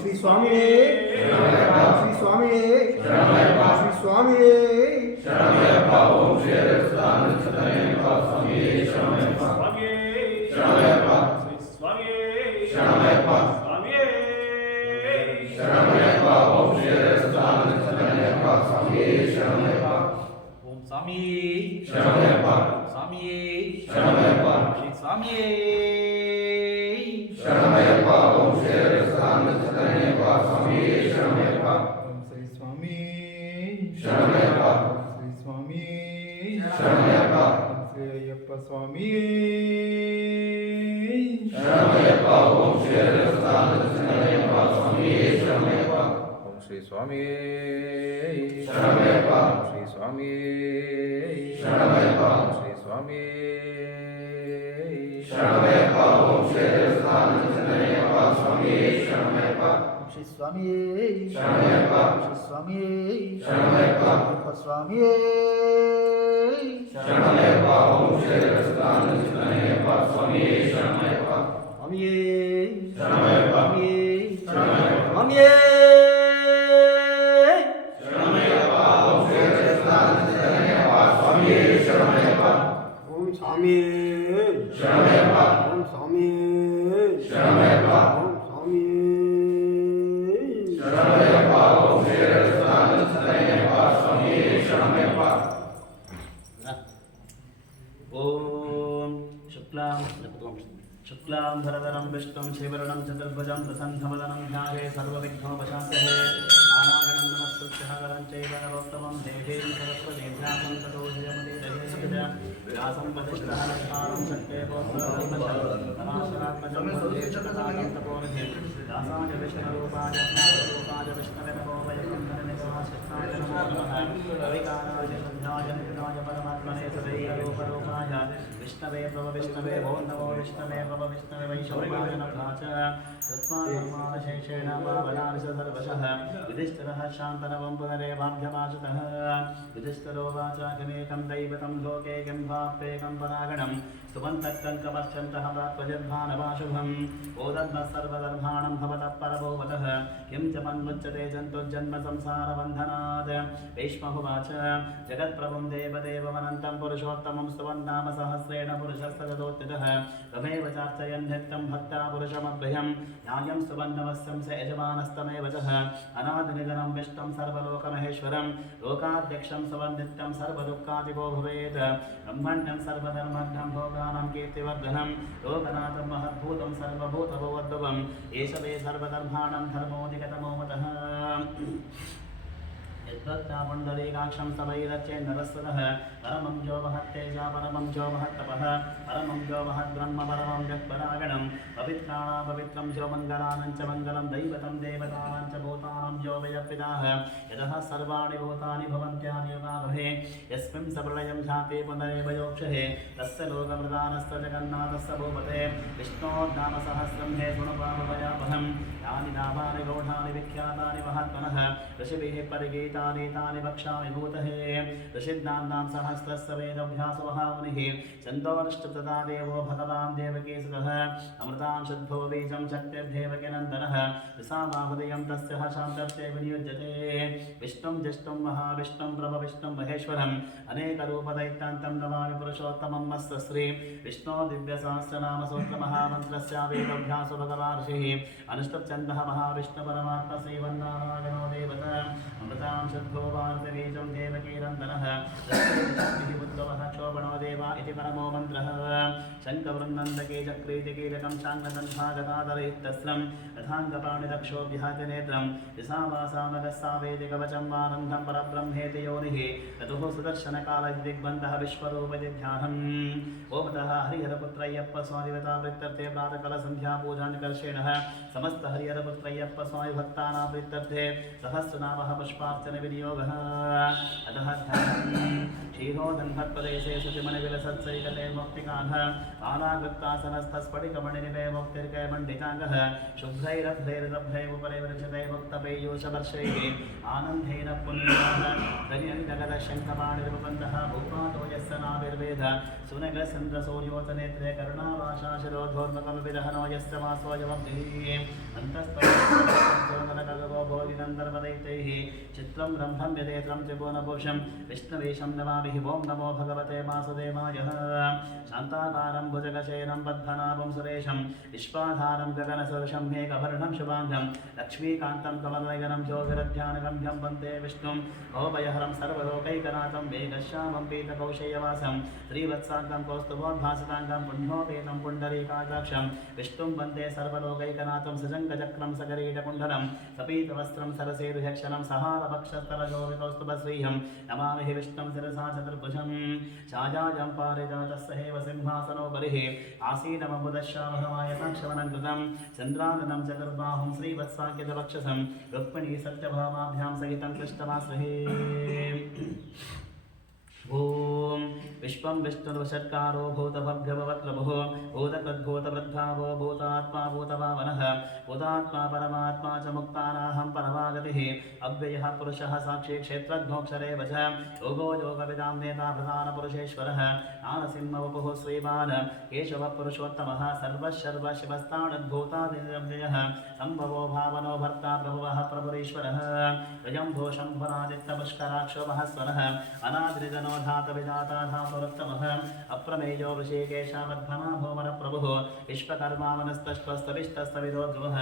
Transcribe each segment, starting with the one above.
ಶ್ರೀ ಸ್ವಾಮಿ ಶ್ರೀ ಸ್ವಾಮಿ ಶ್ರೀ ಸ್ವಾಮಿ ಶರಣಯ್ಯಪ್ಪ ಓಂ ಶ್ರೀ ಸದಾನಂದ ಸ್ವಾಮಿ ಶರಣಯ್ಯಪ್ಪ ಶರಣಯ್ಯಪ್ಪ ಸ್ವಾಮಿ ಶರಣಯ್ಯಪ್ಪ ಸ್ವಾಮಿ ಶರಣಯ್ಯಪ್ಪ ಓಂ ಶ್ರೀ ಸದಾನಂದ ಸ್ವಾಮಿ ಶರಣಯ್ಯಪ್ಪ ಓಂ ಸ್ವಾಮಿ ಶರಣಯ್ಯಪ್ಪ ಸ್ವಾಮಿ ಶರಣಯ್ಯಪ್ಪ ಶ್ರೀ ಸ್ವಾಮಿ ಶರಣಯ್ಯಪ್ಪ ಓಂ ಶ್ರೀ ಸದಾನಂದ ಸ್ವಾಮಿ ಶರಣಯ್ಯಪ್ಪ ಓಂ ಶ್ರೀ ಸ್ವಾಮಿ ಶರಣಯ್ಯಪ್ಪ ಶ್ರೀ ಸ್ವಾಮಿ ಶರಣಯ್ಯಪ್ಪ ಶ್ರೀ ಅಯ್ಯಪ್ಪ ಸ್ವಾಮಿ ಶರಣಯ್ಯಪ್ಪ ಓಂ ಶ್ರೀ ಸದಾನಂದ ಸ್ವಾಮಿ ಶರಣಯ್ಯಪ್ಪ ಓಂ ಶ್ರೀ ಸ್ವಾಮಿ ಶರಣಯ್ಯಪ್ಪ ಶ್ರೀ ಸ್ವಾಮಿ ಶರಣಯ್ಯಪ್ಪ ಶ್ರೀ ಸ್ವಾಮಿ ಶರಣಯ್ಯಪ್ಪ ಓಂ ಶ್ರೀ ಸದಾನಂದ ಸ್ವಾಮಿ ಶರಣಯ್ಯಪ್ಪ ಶ್ರೀ ಸ್ವಾಮಿ ಶರಣಯ್ಯಪ್ಪ ಶ್ರೀ ಸ್ವಾಮಿ ಶರಣಯ್ಯಪ್ಪ ಅಯ್ಯಪ್ಪ ಸ್ವಾಮಿ ಶರಣಯ್ಯಪ್ಪ ಓಂ ಶ್ರೀ ಸದಾನಂದ ಸ್ವಾಮಿ ಶರಣಯ್ಯಪ್ಪ ಸ್ವಾಮಿಯೇ ಶರಣಯ್ಯಪ್ಪ ಸ್ವಾಮಿಯೇ ಶರಣಯ್ಯಪ್ಪ ಓಂ ಶ್ರೀ ಸದಾನಂದ ಸ್ವಾಮಿ ಶರಣಯ್ಯಪ್ಪ ಓಂ ಸ್ವಾಮಿ ಶರಣಯ್ಯಪ್ಪ ಓಂ ಸ್ವಾಮಿ ಶರಣಯ್ಯಪ್ಪ ಓಂ ಸ್ವಾಮಿ ಶರಣಯ್ಯಪ್ಪ ಓಂ ಶ್ರೀ ಸದಾನಂದ ಸ್ವಾಮಿ ಶರಣಯ್ಯಪ್ಪ ಓಂ ಶುಕ್ಲಾಂ ಭರಧರಂ ವಿಷ್ಣುಂ ಶ್ರೀವರ್ಣಂ ಚತುರ್ಭುಜಂ ಪ್ರಸನ್ನವದನಂ ಧ್ಯಾಯೇ ಸರ್ವವಿಘ್ನೋಪಶಾಂತಯೇ ನಾನಾಗಣಂ ನಮಸ್ಕೃತ್ಯಃ ವರಂ ಚೈವ ನರೋತ್ತಮಂ ದೇವೇನ ಸರಸ್ವತೀ ಧ್ಯಾನಂ ತतो ಜಯಮುದೇ ರಜೇನ ವ್ಯಾಸಂ ಪ್ರತಿಷ್ಠಾನ ಲಕ್ಷ್ಮಾಣಂ ಶಕ್ತೇ ಪರಾಶರಾತ್ಮಜಂ ವಂದೇ ಶತಕಾಲಂ ತಪೋನಿಧಿ ದಾಸಾಯ ವಿಷ್ಣುರೂಪಾಯ ಜ್ಞಾನರೂಪಾಯ ವಿಷ್ಣವೇ ನಮೋ ವಯಂ ಧನನಿವಾಸಿಷ್ಠಾಯ ನಮೋ ನಮಃ ಅವಿಕಾರಾಯ ಸಂಧ್ಯಾಯ ನಿರ್ಗುಣಾಯ ಪರಮಾತ್ಮನೇ ಸದೈವರೂಪರೂಪಾಯ ವಿಷ್ಣವೇ ಪ್ರಭ ವಿಷ್ಣವೇ ಓಂ ನಮೋ ವಿಷ್ಣವೇ ಪ್ರಭ ವಿಷ್ಣವೇ ವೈಶೌರ್ಯಾಯ ನಮಃ ಶೇಷೇಣ ವನಾರ್ಷ ಸರ್ವಶಃ ಯುಧಿಷ್ಠಿರಃ ಶಾಂತನವಂ ಪುನರೇವಾಭ್ಯಮಾಶತಃ ಯುಧಿಷ್ಠಿರೋ ವಾಚಾಕಮೇಕಂ ದೈವतं ಲೋಕೆ ಗಂಭಾಪ್ಯೇಕಂ ಪರಾಗಣಂ स्तुवन्तः प्राप्तजद्भानवाशुभम् ओदद्मः सर्वधर्माणं भवतः परभोवतः किं च मन्मुच्यते जन्तुर्जन्म संसारबन्धनात् भीष्महुवाच जगत्प्रभुं देवदेवमनन्तं पुरुषोत्तमं स्तुवन्नाम सहस्रेण पुरुषस्तदोत्थितः तमेव चार्चयन् नित्यं भक्ता पुरुषमभ्ययं न्यायं स्तुवन्नवस्यं स यजमानस्तमेव च अनादिनिधनं विष्णुं सर्वलोकमहेश्वरं लोकाध्यक्षं स्तुवन्नित्यं सर्वदुःखादिको भवेत् ब्रह्मण्यं सर्वधर्मघ्नं भोगानां कीर्तिवर्धनं लोकनाथं महद्भूतं सर्वभूतभवद्भवम् एष मे सर्वधर्माणां धर्मोऽधिगतमो मतः यद्भक्तापुण्डरीकाक्षं सवैरच्चेन्नरस्ततः परमं जो महत्तेजा परमं जो महत्तपः परमं जो महद्ब्रह्म परमं व्यक्परागणं पवित्राणां पवित्रं जो मङ्गलानं च मङ्गलं दैवतं देवतानां च भूतानां जो वयपिताः यतः सर्वाणि भूतानि भवन्त्यानियुगावहे यस्मिन् सप्रलयं जाते पुनरेव योक्षहे तस्य लोकप्रधानस्य जगन्नाथस्य भूपते विष्णोर्नाम सहस्रं हे गुणपापभयापहं यानि नामानि गौढानि विख्यातानि महात्मनः ऋषिभिः परिगीतानि तानि वक्ष्यामि भूतहे ऋषिर्नाम्नां सहस्रस्य वेदभ्यासमहामुनिः छन्दोनिष्ठतदा देवो भगवान् देवकीसुतः अमृतां शुद्धो बीजं शक्तिर्देवकीनन्दनः विसामाहृदयं तस्य शान्तस्य विनियुज्यते विष्णुं जिष्णुं महाविष्णुं प्रभविष्णुं महेश्वरम् अनेकरूपदैत्यान्तं नमामि पुरुषोत्तमं मस्तश्री विष्णो दिव्यसहस्रनामसूत्रमहामन्त्रस्य वेदभ्यासो भगवान् ऋषिः अनुष्टुप्छन्दः महाविष्णुपरमात्मा श्रीवन्नारायणो देवता अमृतां शुद्धो भारतबीजं देवकीनन्दनः पुत्रवः क्षोभणो देवा इति परमो मन्त्रः शङ्खवृन्दन्दके चक्रीतिकीलकं शाङ्गदन्भागतादरहितस्रं रथाङ्गपाणिदक्षो विहातिनेत्रं दिशावासामगस्सावेदिकवचं आनन्दं परब्रह्मेति योनिः ततुः सुदर्शनकालः दिग्बन्धः विश्वरूपजिध्यानम् ओमतः हरिहरपुत्रय्यप्प स्वादिवतावृत्तर्थे प्रातःकालसन्ध्यापूजानिकर्षेणः समस्त हरिहरपुत्रय्यप्प स्वामिभक्तानां वृत्तर्थे सहस्रनामः पुष्पार्चनविधिः विनियोगः अतः क्षीरोदन्भत्प्रदेशे शुचिमणिविलसत्सरिकते मुक्तिकाः बालाकृत्तासनस्थस्फटिकमणिनिवे मुक्तिर्कैमण्डिताङ्गः शुभ्रैरब्धैरब्धैरुपरि वृक्षते मुक्तपैयूषवर्षैः आनन्देन पुण्यः धन्यनितगतशङ्खपाणिर्वन्दः भूपातो यस्य नाभिर्वेद सुनगसन्द्रसूर्योतनेत्रे करुणावाशाशिरोधोर्मकमविदहनो यस्य वासोऽयवब्धिः अन्तस्तोनकगो भोगिनन्दर्वदैत्यैः चित्रं ब्रह्मं यदेत्रं त्रिभुवनभूषं विष्णुवेशं नमामि ॐ नमो भगवते वासुदेवाय शान्ताकारं भुजगशयनं पद्मनाभं सुरेशं विश्वाधारं गगनसदृशं मेघवर्णं शुभाङ्गं लक्ष्मीकान्तं कमलनयनं ज्योतिरध्यानगम्यं वन्दे विष्णुं भवभयहरं सर्वलोकैकनाथं मेघश्यामं पीतकौशेयवासं श्रीवत्साङ्गं कौस्तुभोद्भासिताङ्गं पुण्योपेतं पुण्डरीकाक्षं विष्णुं वन्दे सर्वलोकैकनाथं सजङ्गचक्रं सगरीटकुण्डलं सपीतवस्त्रं सरसेरुहक्षणं सहारभक्षस्तरजोरिकौस्तुभश्रीहं नमामि विष्णुं शिरसा चतुर्भुजं छायाजं पारिजातस्य हेव सिंहासनोपरिः आसीनमबुदश्यामहमायताक्षवनं कृतं चन्द्राननं चतुर्बाहुं श्रीवत्साङ्कितवक्षसं रुक्मिणी सत्यभामाभ्यां सहितं कृष्णमाश्रहे ॐ विश्वं विष्णुर्वषट्कारो भूतभव्यभवत्प्रभुः भूतकृद्भूतवृद्भावो भूतात्मा भूतभावनः भूतात्मा परमात्मा च मुक्तानाहं परमागतिः अव्ययः पुरुषः साक्षी क्षेत्रज्ञोऽक्षरे वच योगो योगविदां नेता प्रधानपुरुषेश्वरः नारसिंहवपुः श्रीमान् केशवः पुरुषोत्तमः सर्वशर्वशिवस्ताणद्भूतादिव्ययः सम्भवो भावनो भर्ता प्रभुवः प्रभुरीश्वरः स्वयम्भो शम्भुरादित्यपुष्कराक्षो महस्वरः अनाद्रिजनो धातविदाता धातुरुत्तमः अप्रमेयो ऋषिकेशावद्भनाभो वरप्रभुः विश्वकर्मा वनस्तश्वस्तविष्टस्तविदो ध्रुवः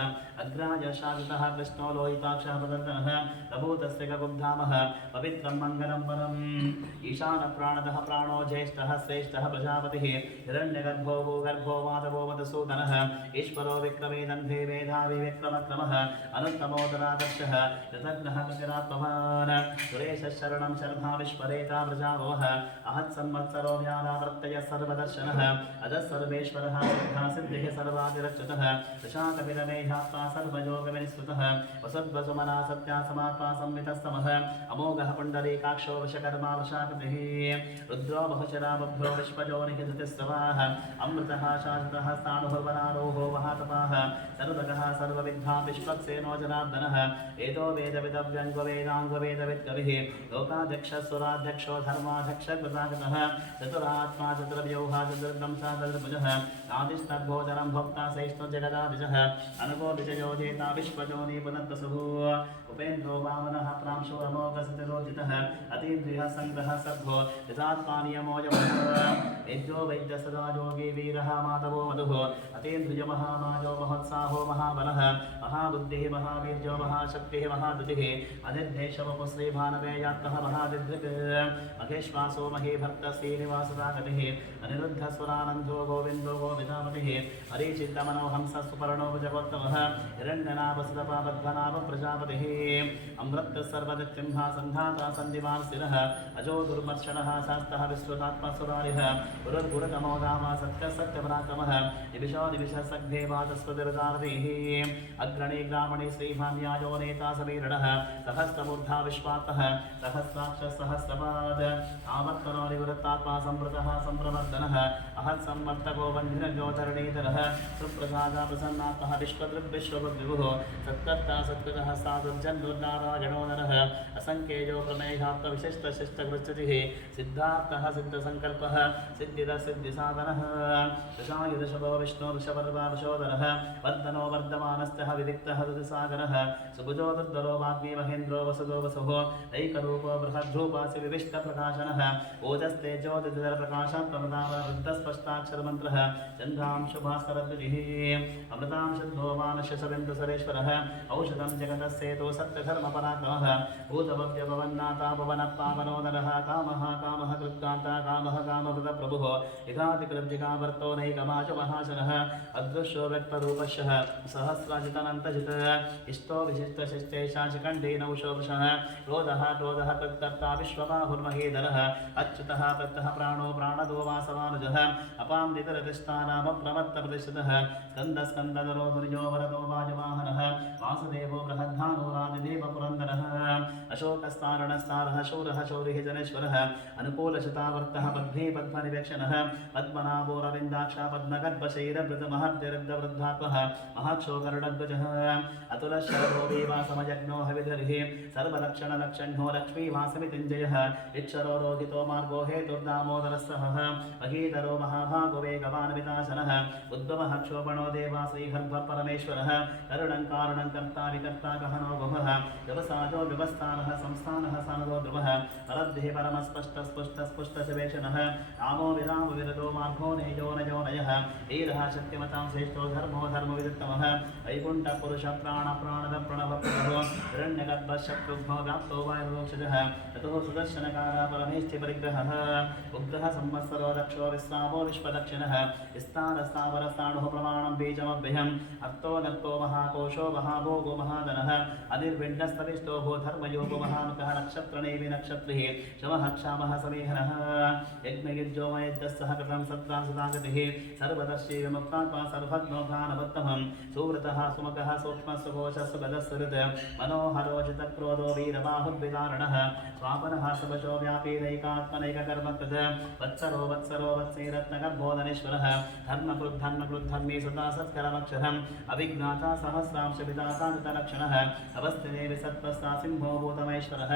अग्राय शान्तः कृष्णो लोहिताक्षः प्रदर्शनः प्रभूतस्य गगुब्धामः पवित्रं मङ्गलं परम् ईशानप्राणदः प्राणो ज्येष्ठः श्रेष्ठः प्रजापतिः हिरण्यगर्भो भूगर्भो माधवो मधुसूदनः ईश्वरो विक्रमेदन्धे मेधावी विक्रमक्रमः अनुत्तमोदरादर्शः कृतज्ञः कृतिरात्मवान् सुरेशः शरणं शर्मा विश्वरेता प्रजावोः अहत्संवत्सरो ज्ञानावर्तयः सर्वदर्शनः अजः सर्वेश्वरः सिद्धा सिद्धिः सर्वादिरच्युतः दशाकपिलमेधात्मा सर्वयोगविनिस्तुतः वसद्वसुमना सत्या समात्मा संवितस्तमः अमोघः पुण्डरीकाक्षो वशकर्मा वशाकृतिः रुद्रो बहुशरा बभ्रो विश्वजोनिः धृतिस्रवाः अमृतः शाश्वतः स्थाणुर्वरारोहो महातपाः सर्वगः सर्वविद्वान् विश्वक्सेनो जनार्दनः एतो वेदविदव्यङ्गवेदाङ्गवेदविद्कविः लोकाध्यक्षस्वराध्यक्षो धर्माध्यक्षकृतागतः चतुरात्मा चतुर्व्यूहा चतुर्दंसा चतुर्भुजः नादिष्टद्भोजनं भोक्ता सहिष्णुजगदादिजः अनुभो विजयो जेता विश्वजोनि पुनर्वसुः उपेन्द्रो वामनः प्रांशो अमोघसतिरोजितः अतीन्द्रियः सङ्ग्रहः सद्भो यथात्मानियमोऽयमः वेद्यो वैद्यसदा योगी वीरः माधवो मधुः अतीन्द्रियमहामाजो महोत्साहो महाबलः महाबुद्धिः महावीर्यो महाशक्तिः महादुतिः अनिर्देशवपु श्रीभानवेयात्तः महादिदृक् महेश्वासो महीभर्तः श्रीनिवासदागतिः अनिरुद्धस्वरानन्दो गोविन्दो गोविदापतिः हरिचित्तमनो हंसः सुपर्णो भुजगोत्तमः हिरण्यनाभसुतपापद्भनाभ प्रजापतिः अमृतः सर्वदिक्सिंहा सन्धाता सन्धिमान् स्थिरः अजो दुर्मर्षणः शास्तः विश्वतात्मसुरारिः गुरुर्गुरुतमोदामा सत्यः सत्यपराक्रमः निविशो निविशः सग्धेवातस्वतिरुदारतिः अग्रणी ग्रामणी श्रीभान्यायो नेता समीरणः सहस्रमूर्धा विश्वात्तः सहस्राक्षः सहस्रपाद आवर्तनो निवृत्तात्मा संवृतः संप्रवर्धनः अहत्संवर्तको वन्दिनज्योतरणीधरः सुप्रसादा प्रसन्नात्मः विश्वदृग्विश्वबुद्धिभुः सत्कर्ता सत्कृतः साधुर्जन्नुर्नारायणो नरः असङ्ख्येयो प्रमेयात्मविशिष्टशिष्टकृच्युतिः सिद्धार्थः सिद्धसङ्कल्पः सिद्धिदः सिद्धिसाधनः दशायुधशभो विष्णुर्षपर्वावशोदरः वर्धनो वर्धमानस्तः विविक्तः ऋतुसागरः सुभुजो दुर्धरो वाग्मी महेन्द्रो वसुदो वसुः ऐकरूपो बृहद्रूपासि विविष्टप्रकाशनः ओजस्तेजोदितरप्रकाशात्मदाम वृद्धस्पष्टाक्षरमन्त्रः चन्द्रांशुभास्करद्विजिः अमृतांशुद्धो मानशसविन्दुसरेश्वरः औषधं जगतस्सेतो सत्यधर्मपराक्रमः भूतभव्यभवन्नाथा पवनः कामः कामः कृत्कान्ता कामः कामभृतप्रभुः इहातिकृद्धिकावर्तो नैकमाच महाशनः अदृश्यो व्यक्तरूपशः सहस्राजितनन्तजित् इष्टो विशिष्टशिष्टेशाशिखण्डी नौशोभुषः क्रोधः क्रोधः कृत्कर्ता विश्वबाहुर्महीधरः प्राणपालः अच्युतः प्रत्यः प्राणो प्राणदो वासवानुजः अपां नितरतिष्ठानामप्रमत्तप्रतिष्ठितः स्कन्दस्कन्दधरो दुर्यो वरदो वाजवाहनः वासुदेवो बृहद्धानो राजदेव पुरन्दरः अशोकस्तारणस्तारः शूरः शौरिः जनेश्वरः अनुकूलशतावर्तः पद्मे पद्मनिवेक्षणः पद्मनाभो रविन्दाक्षा पद्मगर्भशैरभृतमहद्यरब्धवृद्धात्मः महाक्षोकर्णध्वजः अतुलशरभो देवासमयज्ञो हविधर्हि सर्वलक्षणलक्षण्यो लक्ष्मीवासमितिञ्जयः इक्षरो रोहितो मार्गो हेतुर्दामोदरस्सहः महीधरो महाभागो वेगवान् विनाशनः उद्भवः क्षोभणो देवा श्रीगर्भः परमेश्वरः करुणं कारणं कर्ता विकर्ता गहनो गुभः व्यवसायो व्यवस्थानः संस्थानः सानदो ध्रुवः परद्धिः परमस्पष्टस्पुष्टस्पुष्टशवेशनः रामो विरामो विरदो मार्गो नयो नयो नयः वीरः शक्तिमतां श्रेष्ठो धर्मो धर्मविदुत्तमः वैकुण्ठपुरुषः प्राणप्राणद प्रणवप्रभो हिरण्यगर्भशत्रुघ्नो व्याप्तो वायुरोक्षजः ततो सुदर्शनकारा परमेष्ठिपरिग्रहः उग्रः संवत्सरो दक्षो विश्रामो विश्वदक्षिणः स्थानस्थावरस्थाणुः प्रमाणं बीजमभ्ययम् अर्थो नर्तो महाकोशो महाभोगो महाधनः अनिर्विण्णस्तविष्टो भो धर्मयोगो महामुखः नक्षत्रनेमि नक्षत्रिः शमः क्षामः समीहनः यज्ञयुज्यो मयज्ञस्सह कृतं सत्रां सुतागतिः सर्वदर्शी विमुक्तात्मा सर्वज्ञोघानवत्तमं सुवृतः सुमुखः सूक्ष्मसुघोषः सुगदस्सृत् मनोहरो चितक्रोधो वीरबाहुर्विदारणः स्वापनः सबशो व्यापीनैकात्मनैककर्मकृत वत्सरो वत्सरो वत्सेरत्नगर्भोधनेश्वरः धर्मकृद्धर्मकृद्धर्मी सदा सत्करमक्षरम् अभिज्ञाता सहस्रांशविदाता नृतलक्षणः अवस्थिने विसत्पस्ता सिंहो भूतमैश्वरः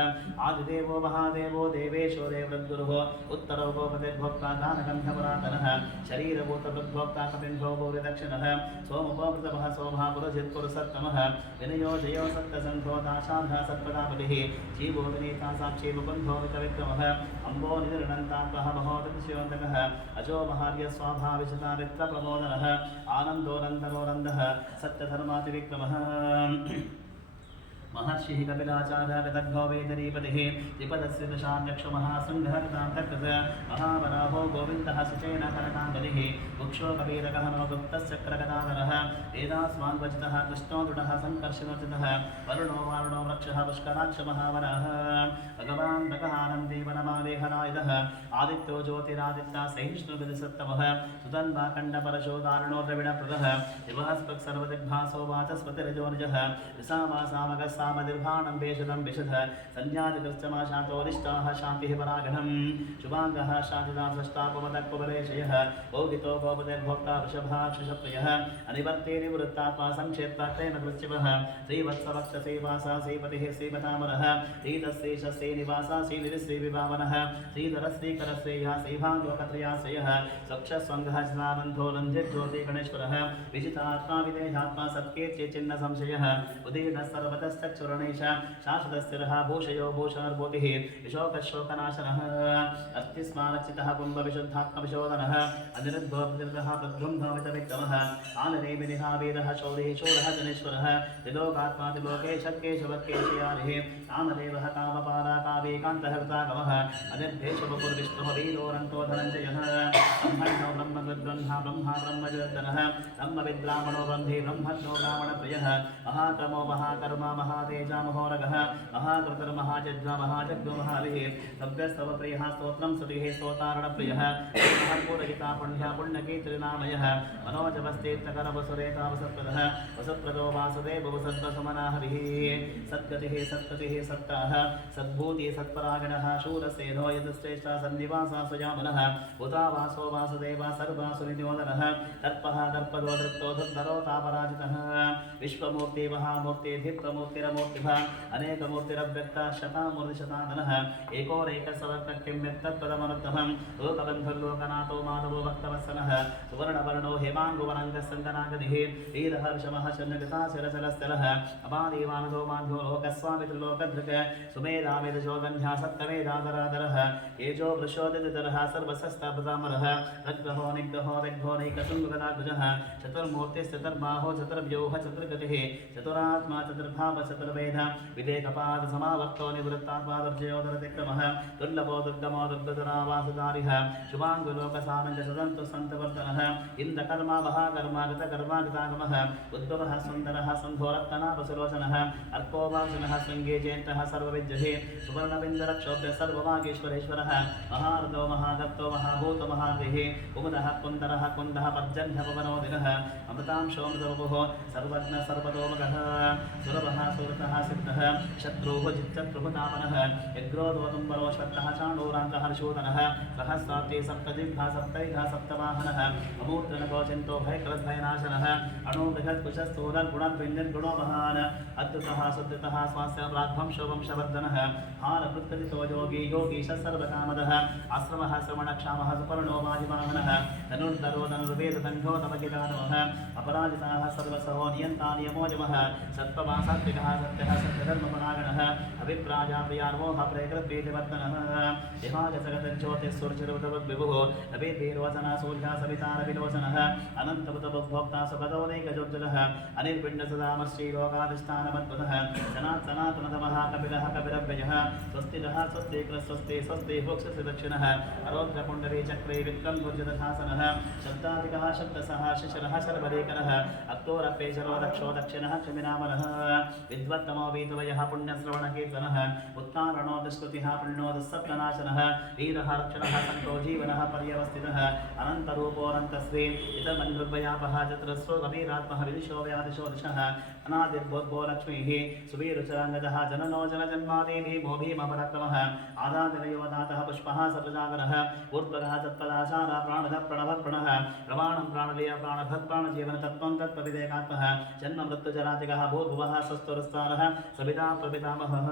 आदिदेवो महादेवो देवेशो देवृद्गुरुः उत्तरो गोपतिर्भोक्ता दानगन्धपुरातनः शरीरभूतवृद्भोक्ता कपिन्भो भूरिदक्षिणः सोमोपवृतभः शोभापुरजित्पुरुषत्तमः विनयो जयो सत्तसन्धो दाशाधः सत्पदापतिः जीवो विनीता साक्षी मुकुन्धो वितविक्रमः अम्बो निरनन्तात्मः महोदशिवन्तकः अजो महार्य स्वाभाविशतारित्रप्रमोदनः आनन्दोरन्दरोरन्दः सत्यधर्मातिविक्रमः महर्षिः कपिलाचार्यः गतग्भो वेदनीपतिः त्रिपदस्य दशाध्यक्षो महासृङ्गः कृतान्तकृत महावराहो गोविन्दः सुचेन कनकाङ्गलिः वृक्षो कबीरगहनो गुप्तश्चक्रगदाधरः वेदास्मान्वचितः कृष्णो दृढः सङ्कर्षणोचितः वरुणो वारुणो वृक्षः पुष्कराक्षमहावरः भगवान् भगवानन्दे वनमादेहरायुधः आदित्यो ज्योतिरादित्या सहिष्णुविधिसत्तमः सुतन्वाकण्डपरशो दारुणो द्रविणप्रदः दिवः स्पृक्सर्वदिग्भासो वाचस्पतिरजोनिजः विसामासामगः सामदिर्भाणं भेषदं विशद संज्ञादिकृष्टमाशातोरिष्टाः शान्तिः परागणं शुभाङ्गः शान्तिदासष्टापमदक्पबलेशयः भोगितो भोपतिर्भोक्ता वृषभाक्षुषप्रियः अनिवर्ते निवृत्तात्मा संक्षेत्रात्रेण कृच्छिवः श्रीवत्सवक्षसेवासा श्रीपतिः श्रीपतामरः श्रीतश्रीशस्ये निवासा श्रीनिरिश्रीविभावनः श्रीधरश्रीकरश्रेयः श्रीभाङ्गोकत्रयाश्रयः स्वक्षस्वङ्गः स्नानन्धो नन्दिर्ज्योतिगणेश्वरः विजितात्मा विदेहात्मा सत्कीर्त्य चिन्ह संशयः उदीर्णः सर्वतश्चक्षुरणेश शाश्वतस्थिरः भूषयो भूषणर्भूतिः विशोकशोकनाशनः अस्ति स्मारचितः कुम्भविशुद्धात्मविशोधनः अनिरुद्धोऽप्रतिर्गः प्रद्रुम्भवितविक्रमः आनरेमिनिहावीरः शौरिः शूरः जनेश्वरः त्रिलोकात्मा त्रिलोके शक्येशवक्केशयारिः कामदेवः कामपाला काव्येकान्तहर्तागमः अनिर्देशवपुर्विष्णुः वीरोरन्तो धनञ्जयः ब्रह्मण्यो ब्रह्मकृद्ब्रह्मा ब्रह्मा ब्रह्मजर्दनः ब्रह्मविद्ब्राह्मणो ब्रह्मे ब्रह्मज्ञो ब्राह्मणप्रियः महाक्रमो महाकर्मा महातेजा महोरगः महाकृतिर्महाजज्ञा महाजग्नो महालिः सभ्यस्तवप्रियः स्तोत्रं स्तुतिः स्तोतारणप्रियः महत्पूरहिता पुण्या पुण्यकीर्तिनामयः मनोजवस्तीर्थकरवसुरेतावसत्प्रदः वसत्प्रदो वासुदेव वसद्वसुमनाहरिः सद्गतिः सत्पतिः सत्ताः सद्भूतिः सत्परागणः शूरसेनो यदश्रेष्ठा सन्निवासा स्वयामनः उदावासो वासुदेवा सर्वासुनिद्योदनः दर्पः दर्पदो दृप्तो धुद्धरो तापराजितः विश्वमूर्ति महामूर्ति धिप्तमूर्तिरमूर्तिभः अनेकमूर्तिरव्यक्तः शतामूर्तिशताननः एकोरेकसवक्तकिं व्यक्तत्वदमनुत्तमं लोकबन्धुर्लोकनाथो माधवो भक्तवत्सलः सुवर्णवर्णो हेमाङ्गुवरङ्गसङ्गनागदिः वीरहर्षमः शन्नगताशिरचलस्थलः अपादेवानदो माध्यो लोकस्वामित्रिलोकधृक सुमेधामेधशोगन्ध्या सप्तमेधाधराधरः येजो वृषोदितरः सर्वसस्ताभृतामरः रग्रहो निग्रहो विग्रहो नैकसुङ्गदाग्रजः चतुर्मूर्तिश्चतुर्बाहो चतुर्व्यूह चतुर्गतिः चतुरात्मा चतुर्भाव चतुर्वेद विवेकपाद समावर्तो निवृत्तात्मादर्जयोदरतिक्रमः दुर्लभो दुर्गमो दुर्गतरावासुदारिः शुभाङ्गुलोकसानञ्च सदन्तु सन्तवर्तनः इन्द्रकर्मा महाकर्मा गतकर्मागतागमः उद्भवः सुन्दरः सन्धोरत्तनापसुलोचनः अर्कोवासनः शृङ्गे जयन्तः सर्वविद्यहे सुवर्णबिन्दु इंद्रक्षोभ्य सर्वभागेश्वरेश्वरः महारथो महागर्तो महाभूतो महादेः कुमुदः कुन्दरः कुन्दः पर्जन्यः पवनोदिनः अमृतांशोऽमृतवपुः सर्वज्ञ सर्वतोमुखः सुरभः सुरतः सिद्धः शत्रुः जिच्चत्रुः तापनः यग्रोदोदुम्बरो श्वत्तः चाण्डूरान्तः हर्षोदनः सहस्राब्दे सप्तजिह्वा सप्तैघः सप्तवाहनः अमूर्तनकोचिन्तो भयकृद्भयनाशनः अणुबृहत्कुशस्थूलगुणद्विन्यर्गुणो महान् अद्भुतः सुद्भुतः स्वास्य प्राग्भंशवंशवर्धनः हारकृत्कलितो योगी योगीश सर्वकामदः आश्रमः श्रवणक्षामः सुपर्णो वाजिवाहनः धनुर्धरो धनुर्वेददण्डो तपकितानवः अपराजिताः सर्वसहो नियन्ता नियमोजमः सत्त्ववा सात्विकः सत्यः सत्यधर्मपरायणः अभिप्राजा प्रियार्मोह प्रेकृद्वेदवर्धनः यमाजसगतज्योतिस्सुरचिरवृतवद्विभुः नवेद्वीरोचना सूर्या सवितारविलोचनः अनन्तवृतभोक्ता सुपदोदैकजोज्जलः अनिर्पिण्डसदामश्रीलोकाधिष्ठानमद्भुतः सनातनतमः कपिलः कपिरव्ययः स्वस्तिनः स्वस्ति स्वस्ति भोक्षस्य दक्षिणः अरोग्रपुण्डरी चक्रे विक्रमभुजदशासनः शब्दाधिकः शब्दसः शिशिरः शर्वरेकरः अक्तोरपेशरो दक्षो दक्षिणः क्षमिनामनः विद्वत्तमो वीतवयः पुण्यश्रवणकीर्तनः उत्तारणो दुष्कृतिः पुण्योदस्सप्तनाशनः वीरः रक्षणः सन्तो जीवनः पर्यवस्थितः अनन्तरूपोऽनन्तश्री इदमन्युर्भयापः चतुरस्रो कबीरात्मः विदिशो व्यादिशो दिशः अनादिर्बोद्धो लक्ष्मीः सुवीरुचरङ्गजः जननो जनजन्मादि भीमो भीमपराक्रमः आदादिरयोदातः पुष्पः सर्वजागरः ऊर्ध्वरः तत्पदाचारः प्राणधः प्रणवः प्रणः प्रमाणं प्राणवीय प्राणभत् प्राणजीवनतत्त्वं तत्त्वविदेकात्मः जन्ममृत्युजरातिकः भूर्भुवः स्वस्तुरस्तारः सविता प्रपितामहः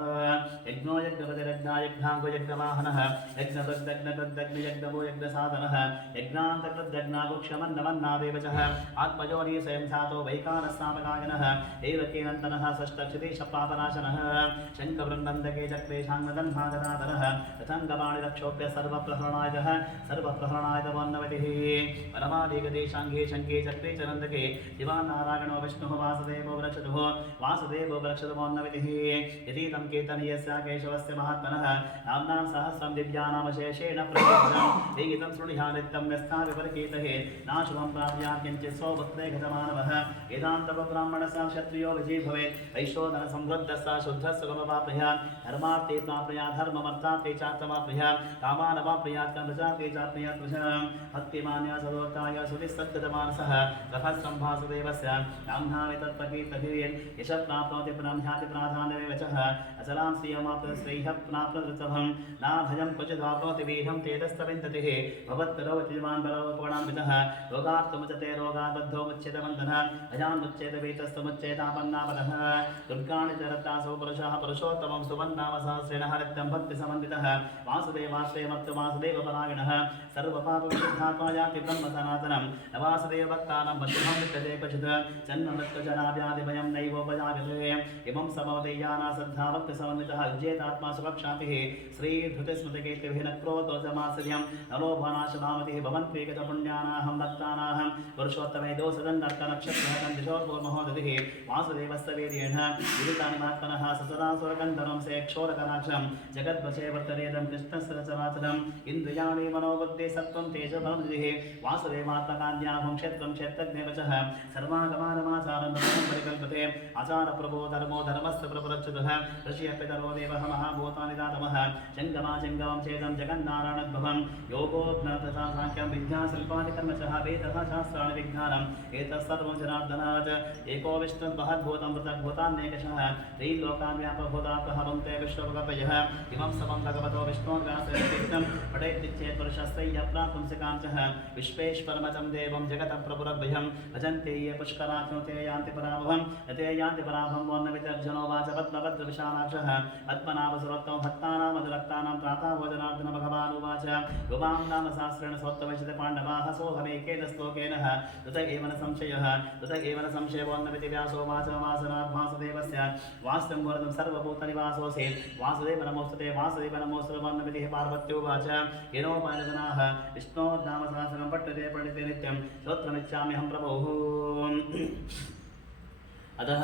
यज्ञो यज्ञपतिरज्ञा यज्ञाङ्गो यज्ञवाहनः यज्ञदग्धग्धग्धग्नियज्ञभो यज्ञसाधनः यज्ञान्तकृतज्ञागुक्षमन्नमन्नादेवचः आत्मयोनि स्वयं सातो वैकारस्सामकायनः एवकेनन्तनः षष्ठक्षितिशपापनाशनः शङ्खवृन्दन्दके चक्रे शाङ्गदन्भागदाधरः रथङ्गपाणिरक्षोभ्य सर्वप्रहरणायतः सर्वप्रहरणायतवन्नवतिः परमादिगते शाङ्घे शङ्खे चक्रे चरन्दके दिवानारायणो विष्णुः वासुदेवो वृक्षतुः वासुदेवो वृक्षतमोन्नवतिः यतीतं कीर्तनीयस्य केशवस्य महात्मनः नाम्नां सहस्रं दिव्यानामशेषेण प्रयुक्तम् एगितं शृणुयानित्यं व्यस्ताविपरिकीर्तये नाशुभं प्राप्यात् किञ्चित् स्वपुत्रे गतमानवः वेदान्तब्राह्मणस्य क्षत्रियो विजयी भवेत् वैश्वोदन समृद्धस्य शुद्धस्य गमवाप्नुयात् धर्मार्थे प्राप्नुयात् धर्ममर्थार्थे चार्थमाप्नुयात् कामानवाप्नुयात् कर्मचार्थे चाप्नुयात् भक्तिमान्या सदोक्ताय सुविसद्गतमानसः सहस्रं वासुदेवस्य नाम्नामि तत्त्वकीर्तये यश प्राप्नोति ब्रह्म्याति प्राधान्यमेव च अचलां श्रियमाप्तश्रेयः प्राप्तऋतभं नाभयं क्वचिदाप्नोति वीर्यं तेजस्तविन्दतिः भवत्तरोचिवान् बलोपगणान्वितः रोगात्तमुच्यते रोगाद्बद्धो मुच्येतबन्धनः अजान्मुच्येत वेतस्तमुच्येतापन्नापदः दुर्गाणि च रत्तासो पुरुषः पुरुषोत्तमं सुवन्नामसहस्रेण हरितं भक्तिसमन्वितः वासुदेवाश्रयमत्तु वासुदेवपरायणः सर्वपापविशुद्धात्मा याति ब्रह्म सनातनं न वासुदेवभक्तानां बन्धुभं विद्यते क्वचित् जन्ममृत्युजराव्याधिभयं नैवोपजायते इमं समवदेयाना श्रद्धाभक्तिसमन्वितः युज्येतात्मा सुखक्षातिः श्रीधृतिस्मृतिकीर्तिभिः न क्रोधोजमाश्रियं नलोभानाशभामतिः भवन्त्वेकतपुण्यानाहं भक्तानाहं पुरुषोत्तमे दोषदन्नर्कनक्षत्रः कन्दिशोर्भोर्महोदधिः वासुदेवस्य वीर्येण विदितानि महात्मनः ससुरासुरकन्दनं सेक्षोरकराक्षं जगद्वशे वर्तरेदं कृष्णस्य चराचरम् इन्द्रियाणि मनोबुद्धि सत्त्वं तेजबलनिधिः वासुदेवात्मकान्याहं क्षेत्रं क्षेत्रज्ञवचः सर्वागमानमाचारं परिकल्पते आचारप्रभो धर्मो धर्मस्य प्रपरच्युतः ऋषियपितरो देवः महाभूतानि दातमः जङ्गमा जङ्गमं चेदं जगन्नारायणोद्भवं योगो ज्ञातथा साङ्ख्यं विद्याशिल्पादिकर्मशः वेदः शास्त्राणि विज्ञानम् एतत्सर्वं जनार्दनात् एको विष्णुर्महद्भूतं पृथग्भूतान्येकशः त्रीलोकान् व्यापभूतात्मः भुङ्क्ते विश्वकपयः इमं समं भगवतो विष्णोर्व्यासं पठेद्दिच्छेत् पुरुषस्यैः प्रापुंसकांशः विश्वेश्वरमचं देवं जगतः प्रभुरभ्यं भजन्ते ये पुष्करात्मते यान्ति पराभवं यते यान्ति पराभवं वर्णवितर्जनो वाच पद्मभद्रविशालाक्षः पद्मनाभसुरोत्तमं भक्तानां मधुरक्तानां प्रातःभोजनार्दन भगवानुवाच युवां नाम सहस्रेण सोत्तमशिते पाण्डवाः सोऽहमेकेन श्लोकेन तत एव न संशयः तत एव न संशयोऽन्नमिति व्यासो वाच वासनात् वासुदेवस्य वास्तं वरदं सर्वभूतनिवासोऽसि वासुदेव नमोस्तुते वासुदेव नमोस्तुते पार्वत्योवाच येनोपायजनाः विष्णोर्नाम सहस्रं पठ्यते पठिते नित्यं श्रोत्रमिच्छाम्यहं प्रभोः अतः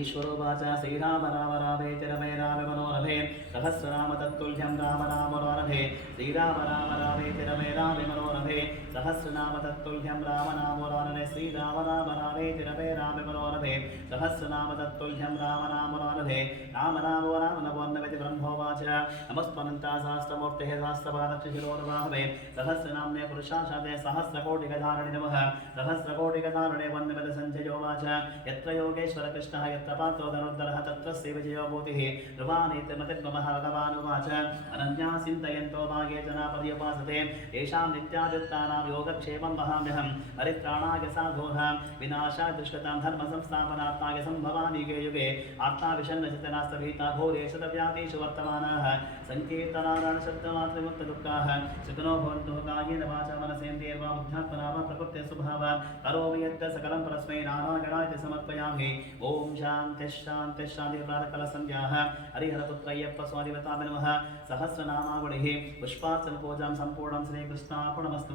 ईश्वरोवाच श्रीराम राम रामेति रमे रामे मनोरमे सहस्रनाम तत्तुल्यं राम नाम मनोरमे श्रीराम राम रामेति रमे रामे मनोरमे सहस्रनाम तत्तुल्यं राम नाम मनोरमे श्रीराम राम रामेति रमे रामे मनोरमे सहस्रनाम तत्तुल्यं राम नाम मनोरमे राम नाम नमोन्नमेति ब्रह्मोवाच नमस्त्वनन्ता सहस्रमूर्तेः सहस्रपादक्षशिरोर्वाहवे सहस्रनाम्ने पुरुषाशाते सहस्रकोटिगधारणे नमः सहस्रकोटिगधारणे वन्नमेति सञ्जयोवाच यत्र योगेश्वर कृष्णः यत्र पात्रो धनुर्धरः तत्र विजयो भूतिः ध्रुवानीतिर्मतिर्ममः भगवानुवाच अनन्या चिन्तयन्तो भागे जना पर्युपासते येषां नित्यादित्तानां योगक्षेमं वहाम्यहं परित्राणाय साधोः विनाशाय दुष्कृतां धर्मसंस्थापनार्थाय सम्भवामि युगे युगे आत्माविषण्णचितनास्तभीता घोरेषु तव्यातीषु वर्तमानाः सङ्कीर्तनारायणशब्दमात्रमुक्तदुःखाः सुखिनो भवन्तु कायेन वाचा मनसेन्द्रियैर्वा बुद्ध्यात्मना वा प्रकृते स्वभावात् करोमि यद् सकलं परस्मै नारायणाय समर्पयामि ओम शांति शांति शांति प्रातःकालसन्ध्याः हरिहरपुत्रय्यप्प स्वादिवताय नमः सहस्रनामावलिः पुष्पार्चनपूजां सम्पूर्णं श्रीकृष्णार्पणमस्तु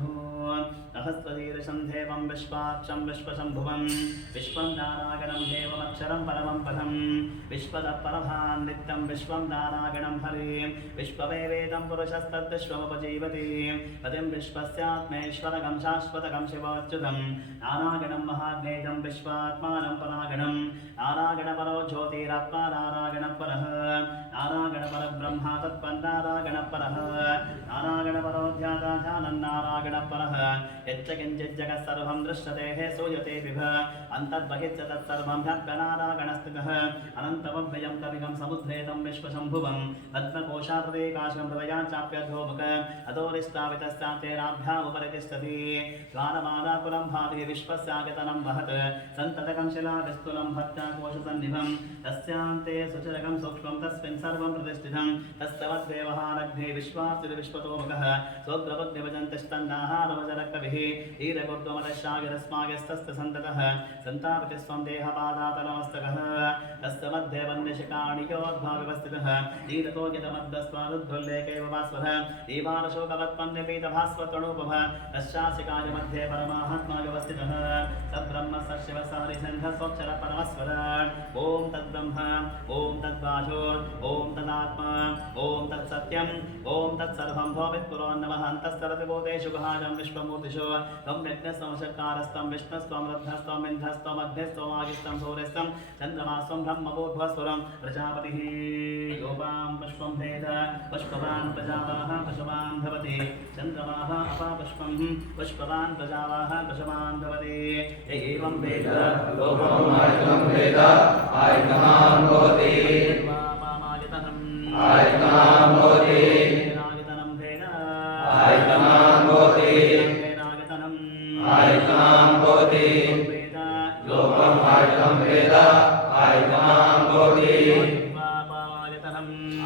सहस्रशीर्षं देवं विश्वाक्षं विश्वशम्भुवं विश्वं नारायणं देवमक्षरं परमं पदं विश्वतः परभान् नित्यं विश्वं नारायणं हरिं विश्ववेवेदं पुरुषस्तद्विश्वमुपजीवति पतिं विश्वस्यात्मेश्वरकं शाश्वतकं शिवोच्युतं नारायणं महाज्ञेयं विश्वात्मानं परागणं नारायणपरो ज्योतिरात्मा नारायणपरः नारायणपरब्रह्मा तत्पन्नारायणपरः नारायणपरो ध्यानं नारायणपरः यच्च किञ्चित् जगत् सर्वं दृश्यते हे सूयते विभ अन्तर्बहिश्च तत्सर्वं ह्यप्यनारायणस्थितः अनन्तमव्ययं कविगं समुद्रेतं विश्वशम्भुवं पद्मकोशाप्रदेकाशं हृदयाञ्चाप्यधोमुख अधोरिष्टावितश्चान्तेराभ्यामुपरि तिष्ठति द्वारमालाकुलं भाति विश्वस्यागतनं वहत् सन्ततकं शिलाविस्तुलं भक्त्याकोशसन्निभं तस्यान्ते सुचरकं सूक्ष्मं तस्मिन् सर्वं प्रतिष्ठितं तस्तवद्व्यवहारग्ने विश्वास्तिर्विश्वतोमुखः स्वद्रवद्विभजन्तिष्ठन्नाहारवजरकविः ईरकुर्वमदशागिरस्मागिस्तस्तसन्ततः सन्तापतिस्वं देहपादातलमस्तकः तस्य मध्ये वन्यशिकाणियोद्भाविवस्थितः ईरतो यतमद्वस्त्वादुद्धुल्लेकैव भास्वरः दीवारशोकवत्पन्यपीतभास्वतणूपः तस्याशिकाय मध्ये परमात्मा व्यवस्थितः तद्ब्रह्म सशिवसारिसन्धस्वक्षर परमस्वर ओं तद्ब्रह्म ओं तद्वाचो ओं तदात्मा ओं तत्सत्यं ओं तत्सर्वं भवेत्पुरोन्नमः अन्तस्तरतिभूतेषु गुहाजं विश्वमूर्तिषु त्वं यज्ञस्त्वं विष्णुस्त्वं रुद्रस्त्वं इन्द्रस्त्वं अग्निस्त्वं वायुस्त्वं सूर्यस्त्वं चन्द्रमास्त्वं ब्रह्मभूर्भुवस्वरं प्रजापतिः योपां पुष्पं भेद पुष्पवान् प्रजावाः पशुवान् भवति चन्द्रमाः अपापुष्पं पुष्पवान् प्रजावाः पशुवान् भवति एवं वेद लोकमायतं वेद आयतनं भवति आयतनं भवति आयतनं वेद आयतनं भवति आयतनं भवति वेद लोकमायतं वेद आयतनं भवति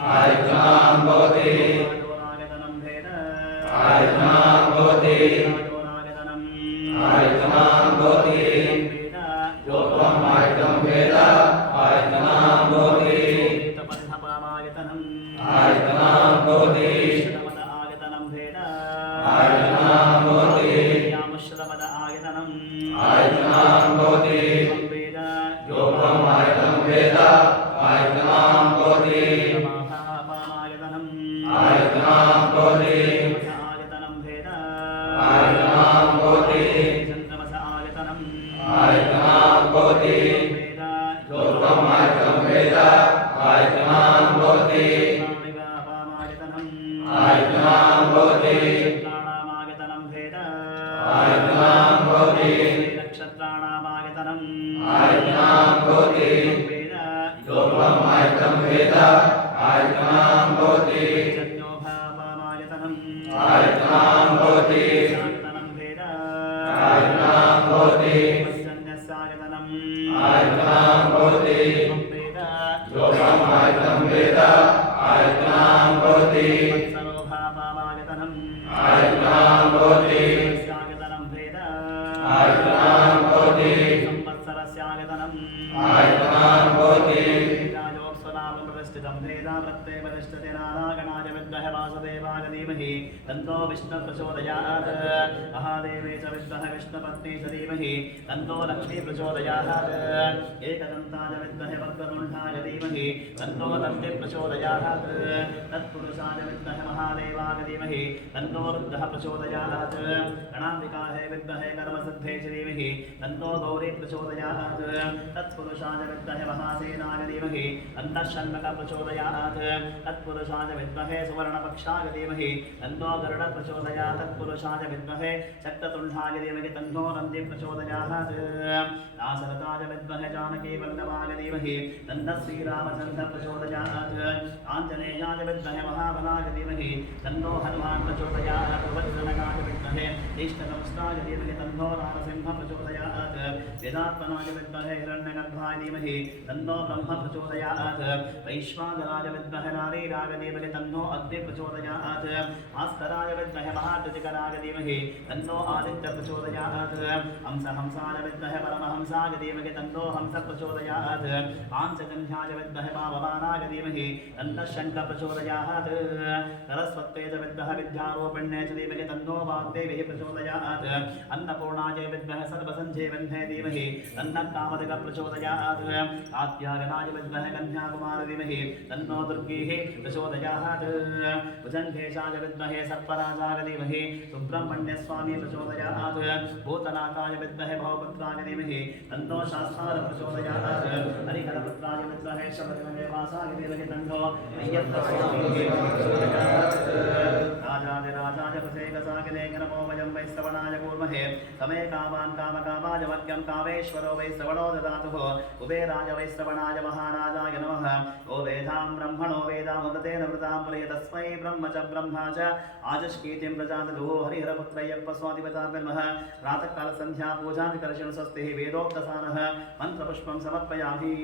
आयतनं भवति आयतनं वेद आयतनं भवति आयतनं भवति योगमायतं वेद आयतनं भवति आयतनं भवति आयतनं वेद आयतनं भवति यामुश्रमद आयतनं आयतनं भवति वेद योगमायतं वेद आयतनं भवति आयतनं भवति आयतनं वेद आयतनं भवति आयतनं भवति योगमायतं वेद आयतनं भवति आयतनं भवति नक्षत्राणामायतनं वेद आयतनं भवति नक्षत्राणामायतनं आयतनं भवति वेद योगमायतं वेद आयतनं भवति जन्योभावामायतनं आयतनं भवति आयतनं वेद आयतनं भवति आयतनं भवति वेद योगमायतं वेद आयतनं भवति सर्वभावामायतनं आयतनं भवति आयतनं वेद आयतनं भवति संवत्सरस्यायतनं आयतनं भवति राजोत्सवां प्रतिष्ठितं वेद प्रत्यय प्रतिष्ठते नारायणाय विद्महे वासुदेवाय धीमहि तन्नो विष्णु प्रचोदयात् महादेवे च विद्महे विष्णुपत्नी च धीमहि तन्नो लक्ष्मी प्रचोदयात् एकदन्ताय विद्महे वक्रतुण्डाय धीमहि तन्नो दन्ति प्रचोदयात् तत्पुरुषाय विद्महे महादेवाय धीमहि तन्नो रुद्रः प्रचोदयात् गणाम्बिकायै विद्महे कर्मसिद्धे च धीमहि तन्नो गौरी प्रचोदयात् तत्पुरुषाय विद्महे महासेनाय धीमहि तन्नः षण्मुखः प्रचोदयात् तत्पुरुषाय विद्महे सुवर्णपक्षाय धीमहि तन्नो गरुडः प्रचोदयात् तत्पुरुषाय विद्महे शक्ततुण्डाय धीमहि तन्नो नन्दी प्रचोदयात् नासरताय विद्महे जानकी वल्लभाय धीमहि तन्नः श्रीरामचन्द्रः प्रचोदयात् आञ्जनेयाय विद्महे महाबलाय धीमहि तन्नो हनुमान् प्रचोदयात् वज्रनगाय विद्महे इष्टदंष्टाय धीमहि तन्नो नारसिंहः प्रचोदयात् वेदात्मनाय विद्महे हिरण्यगर्भाय धीमहि तन्नो ब्रह्म प्रचोदयात् वैश्वानराय विद्महे नारीराय धीमहि तन्नो अग्नि प्रचोदयात् भास्कराय विद्महे महाद्युतिकराय धीमहि तन्नो आदित्य प्रचोदयात् हंसाय विद्महे परमहंसाय धीमहि तन्नो हंस प्रचोदयात् पाञ्चजन्याय विद्महे पावमानाय धीमहि तन्नः शङ्खः प्रचोदयात् सरस्वत्यै च विद्महे विद्यारूपिण्यै च धीमहि तन्नो वाग्देवी प्रचोदयात् अन्नपूर्णायै विद्महे सर्वसञ्जीवन्यै धीमहि तन्नः कामदकः प्रचोदयात् आद्यागनाय विद्महे कन्याकुमारी धीमहि तन्नो दुर्गीः प्रचोदयात् भुजङ्गेशाय विद्महे सर्पराजाय धीमहि सुब्रह्मण्यस्वामी प्रचोदयात् भूतनाथाय विद्महे भवपुत्राय धीमहि तन्नो शास्तारः प्रचोदयात् हरिहरपुत्राय विद्महे शबरिमलेवासाय धीमहि तन्नो अय्यप्पस्वामी प्रचोदयात् राजाधिराजाय प्रसेकसाकिने नमो वयं वै श्रवणाय कुर्महे समे कामान् कामकामाय मह्यं कामेश्वरो वै श्रवणो ददातुः कुबेराय वै श्रवणाय महाराजाय नमः ओ वेदां ब्रह्मणो वेदामृतेन वृतां प्रिय तस्मै ब्रह्म च ब्रह्मा च आजष्कीतिं प्रजातुः हरिहरपुत्रय्यप्प स्वादिपतां नमः प्रातःकाल संध्या पूजादिकर्षण स्वस्तिः वेदोक्तसारः मन्त्रपुष्पं समर्पयामि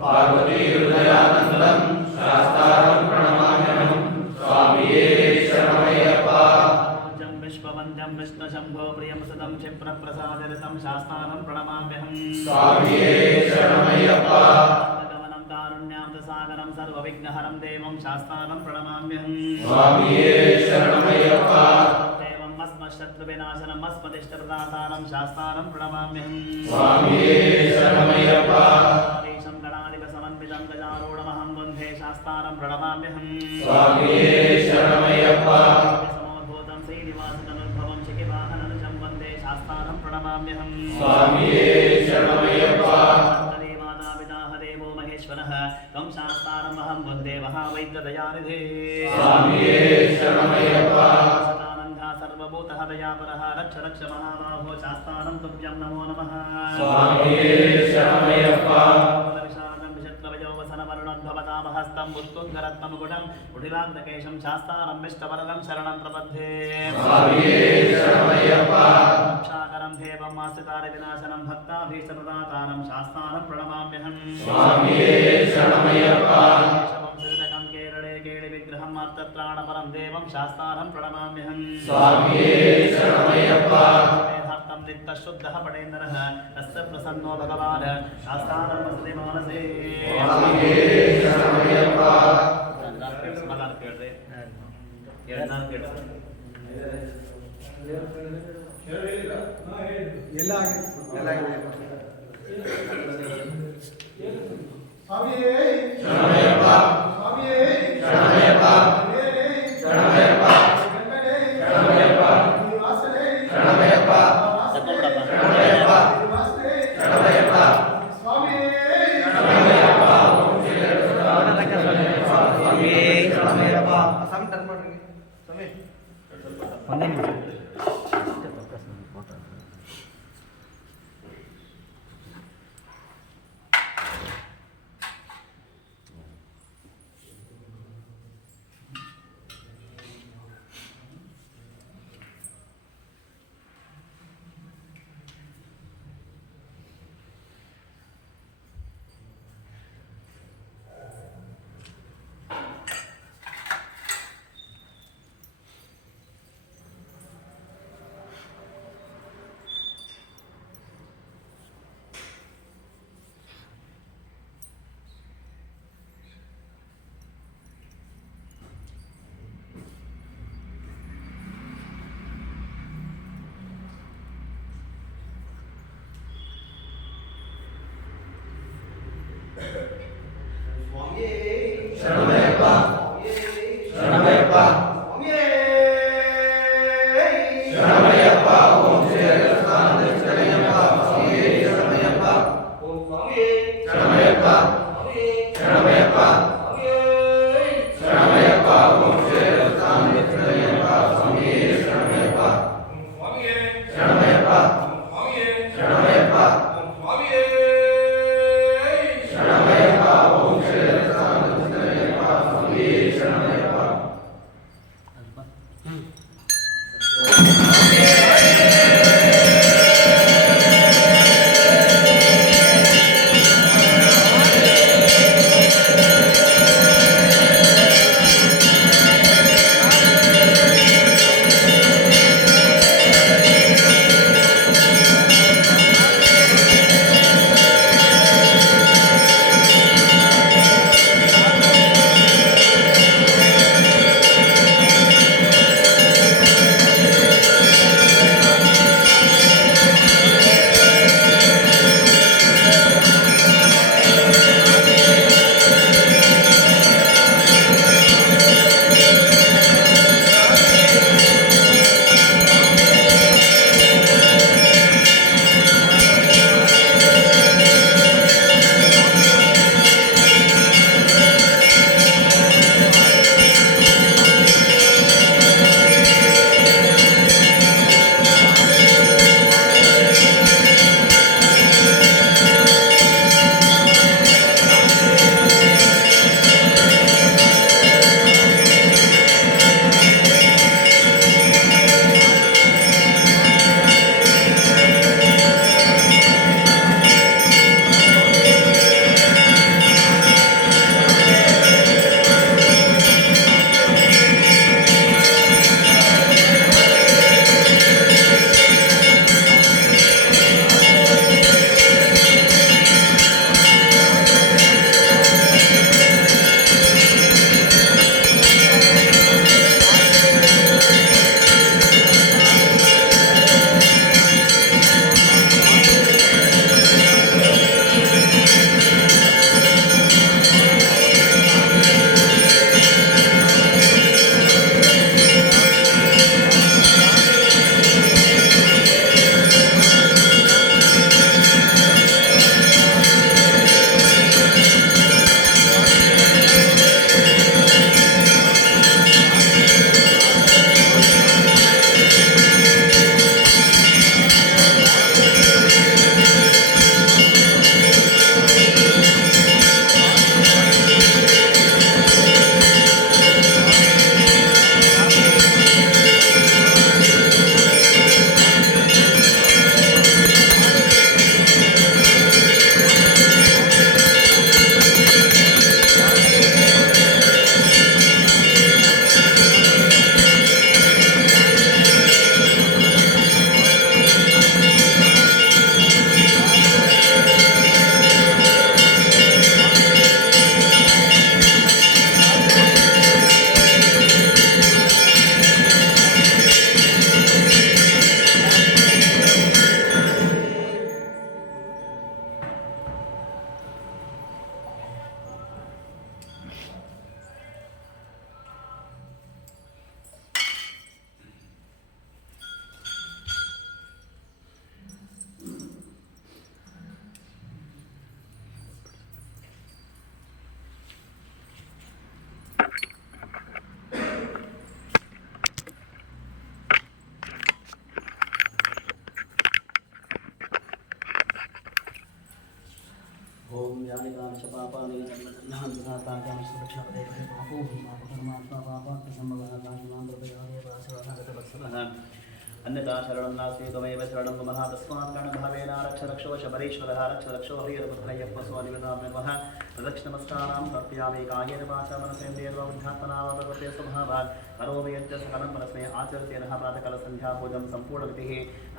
पार्वती हृदयानन्दं शास्तारं प्रणमाम्यहं स्वामिये शरणमय्यप्पा विश्ववन्द्यं विष्णुशम्भो प्रियं सदं क्षिप्रप्रसादरसं शास्तारं प्रणमाम्यहं स्वामिये शरणमय्यप्पा गमनं कारुण्यामृतसागरं सर्वविघ्नहरं देवं शास्तारं प्रणमाम्यहं स्वामिये शरणमय्यप्पा देवं अस्मच्छत्रुविनाशनं अस्मदिष्टप्रदातारं शास्तारं प्रणमाम्यहं स्वामिये शरणमय्यप्पा गजारूढमहं वन्दे शास्तारं प्रणमाम्यहं स्वामिये शरणमय्यप्पा समोद्भूतं श्रीनिवासतनुद्भवं शिखिवाहननुजं वन्दे शास्तारं प्रणमाम्यहं स्वामिये शरणमय्यप्पा मातापिता देवो महेश्वरः त्वं शास्तारम् अहं वन्दे महावैद्यदयानिधे स्वामिये शरणमय्यप्पा सदानन्दा सर्वभूतः दयापरः रक्ष रक्ष महाबाहो शास्तारं तुभ्यं नमो नमः स्वामिये शरणमय्यप्पा भवतामहस्तं उत्तुङ्गरत्नमुकुटं कुटिलान्तकेशं शास्तारं विष्टवरदं शरणं प्रपद्ये स्वामिये शरणमय्यप्पा रक्षाकरं देवम् आश्रितारिविनाशनं भक्ताभीष्टप्रदातारं शास्तारं प्रणमाम्यहं स्वामिये शरणमय्यप्पा शवंसृतकं केरळे केळिविग्रहम् अर्थत्राणपरं देवं शास्तारं प्रणमाम्यहं स्वामिये शरणमय्यप्पा वेदार्थं नित्यशुद्धः पठेन्द्रः तस्य प्रसन्नो भगवान् शास्तारं वसति मानसे स्वामिये शरणमय्यप्पा स्वामिये शरणमय्यप्पा स्वामिये शरणमय्यप्पा शरणमय्यप्पा शरणमय्यप्पा शरणमय्यप्पा शरणमय्यप्पा शरणमय्यप्पा स्वामिये शरणमय्यप्पा ಸ್ವಾಮಿಯೇ ಶರಣಮಯ್ಯಪ್ಪ ಸ್ವಾಮಿ ಟರ್ನ್ ಮಾಡ್ರಿ ಸ್ವಾಮಿ ಒಂದೇ ನಿಮಿಷ च पापानि जन्मजन्मान्तरताकामश्रक्षपदे पापो परमात्मा पापार्थसम्भवः अन्यथा शरणं नास्ति त्वमेव शरणं मम तस्मात् कर्णभावेन रक्ष रक्षो शबरीश्वरः रक्ष रक्षो हरिहरपुत्रय्यप्प स्वामिनामः प्रदक्षिणमस्कारां समर्पयामि कायेन वाचा मनसेन्द्रियेण वा बुद्ध्यात्मना वा भगवते स्वभावात् करोमि यच्च सकलं परस्मै आचरते नः प्रातःकालसन्ध्यापूजं सम्पूर्णविधिः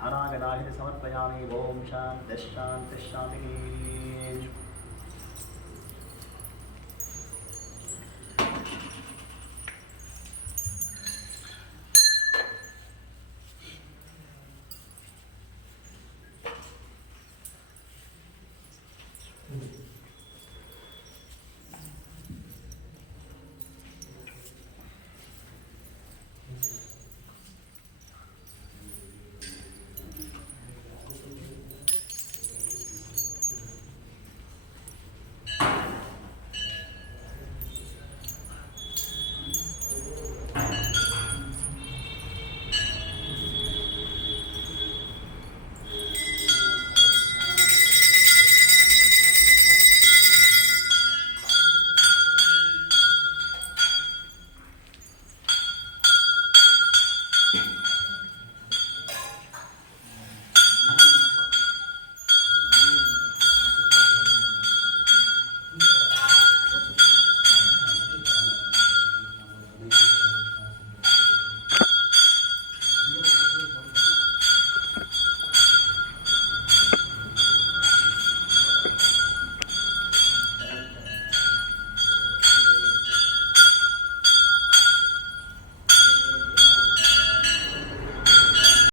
नारायणाय समर्पयामि। ओम शान्तिः शान्तिः शान्तिः।